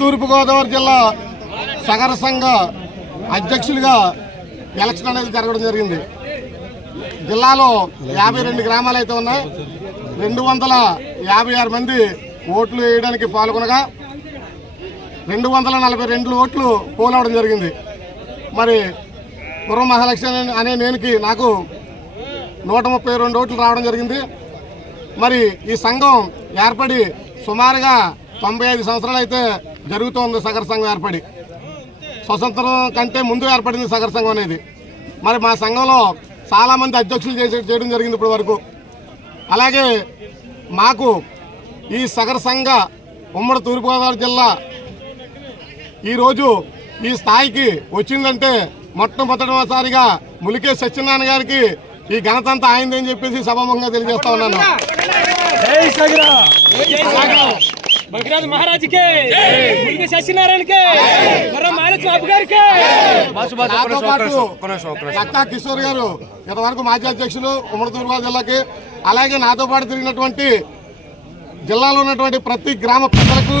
తూర్పుగోదావరి జిల్లా సగర సంఘ అధ్యక్షులుగా ఎలక్షన్ అనేది జరగడం జరిగింది. జిల్లాలో 52 గ్రామాలు అయితే ఉన్నాయి. 256 మంది ఓట్లు వేయడానికి పాల్గొనగా 242 ఓట్లు పోలవడం జరిగింది. మరి పూర్వ మహాలక్ష్మి అనే నాకు 132 ఓట్లు రావడం జరిగింది. మరి ఈ సంఘం ఏర్పడి సుమారుగా 95 సంవత్సరాలు అయితే జరుగుతోంది. సగర సంఘం ఏర్పడి స్వతంత్రం కంటే ముందు ఏర్పడింది సగర సంఘం అనేది. మరి మా సంఘంలో చాలామంది అధ్యక్షులు చేయడం జరిగింది ఇప్పటి వరకు. అలాగే మాకు ఈ సగర సంఘ ఉమ్మడి తూర్పుగోదావరి జిల్లా ఈరోజు ఈ స్థాయికి వచ్చిందంటే మొట్టమొదటిసారిగా ములికే సత్యనారాయణ గారికి ఈ ఘనత అంతా ఆయనదని చెప్పేసి సభాముఖంగా తెలియజేస్తా ఉన్నాను. నాతో పాటు లక్కా కిషోర్ గారు ఇంతవరకు మాజీ అధ్యక్షులు ఉమ్మడి తూర్పుగోదావరి జిల్లాకి, అలాగే నాతో పాటు తిరిగినటువంటి జిల్లాలో ఉన్నటువంటి ప్రతి గ్రామ ప్రజలకు,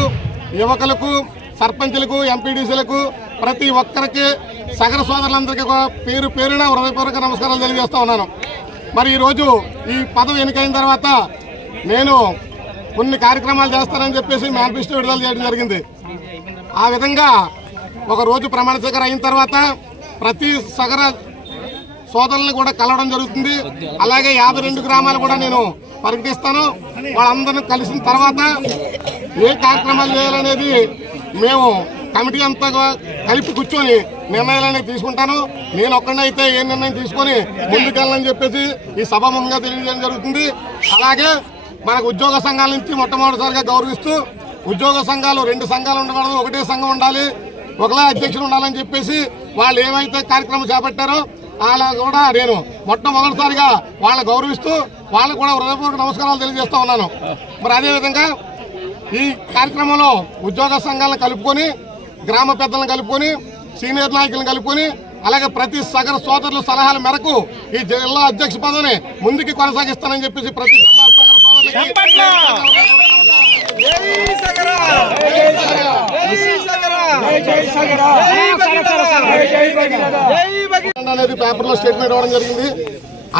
యువకులకు, సర్పంచులకు, ఎంపీడీసీలకు, ప్రతి ఒక్కరికి సగర సోదరులందరికీ కూడా పేరు పేరున హృదయపూర్వక నమస్కారాలు తెలియజేస్తా ఉన్నాను. మరి ఈరోజు ఈ పదవి ఎన్నికైన తర్వాత నేను కొన్ని కార్యక్రమాలు చేస్తానని చెప్పేసి మేనిఫెస్టో విడుదల చేయడం జరిగింది. ఆ విధంగా ఒకరోజు ప్రమాణ స్వీకారం అయిన తర్వాత ప్రతి సగర సోదరులను కూడా కలవడం జరుగుతుంది. అలాగే 52 గ్రామాలు కూడా నేను ప్రకటిస్తాను. వాళ్ళందరినీ కలిసిన తర్వాత ఏ కార్యక్రమాలు చేయాలనేది మేము కమిటీ అంతా కలిపి కూర్చొని నిర్ణయాలు అనేది తీసుకుంటాను. నేను ఒక్కడైతే ఏ నిర్ణయం తీసుకొని ముందుకెళ్ళని చెప్పేసి ఈ సభాముఖంగా తెలియజేయడం జరుగుతుంది. అలాగే మనకు ఉద్యోగ సంఘాల నుంచి మొట్టమొదటిసారిగా గౌరవిస్తూ ఉద్యోగ సంఘాలు 2 సంఘాలు ఉండకూడదు, ఒకటే సంఘం ఉండాలి, ఒకలా అధ్యక్షులు ఉండాలని చెప్పేసి వాళ్ళు ఏమైతే కార్యక్రమం చేపట్టారో అలా కూడా నేను మొట్టమొదటిసారిగా వాళ్ళని గౌరవిస్తూ వాళ్ళకు కూడా హృదయపూర్వక నమస్కారాలు తెలియజేస్తూ ఉన్నాను. మరి అదేవిధంగా ఈ కార్యక్రమంలో ఉద్యోగ సంఘాలను కలుపుకొని, గ్రామ పెద్దలను కలుపుకొని, సీనియర్ నాయకులను కలుపుకొని, అలాగే ప్రతి సగర సోదరుల సలహాల మేరకు ఈ జిల్లా అధ్యక్ష పదవిని ముందుకు కొనసాగిస్తానని చెప్పేసి ప్రతి జిల్లా సగర సోదరులకి అనేది పేపర్లో స్టేట్మెంట్ ఇవ్వడం జరిగింది.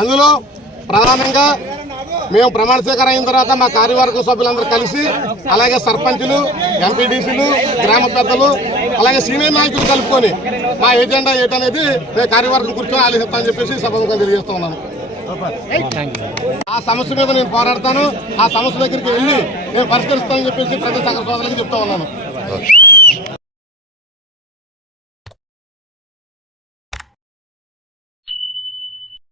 అందులో ప్రధానంగా మేము ప్రమాణ స్వీకారం అయిన తర్వాత మా కార్యవర్గ సభ్యులందరూ కలిసి, అలాగే సర్పంచులు, ఎంపీడీసీలు, గ్రామ పెద్దలు, అలాగే సీనియర్ నాయకులు కలుపుకొని మా ఎజెండా ఏంటనేది మేము కార్యవర్గం కూర్చొని ఆలోచిస్తామని చెప్పేసి సభముఖంగా తెలియజేస్తా ఉన్నాను. ఆ సమస్య మీద నేను పోరాడతాను, ఆ సమస్య దగ్గరికి వెళ్ళి నేను పరిష్కరిస్తానని చెప్పేసి ప్రతి సగర సోదరులకు చెప్తా ఉన్నాను.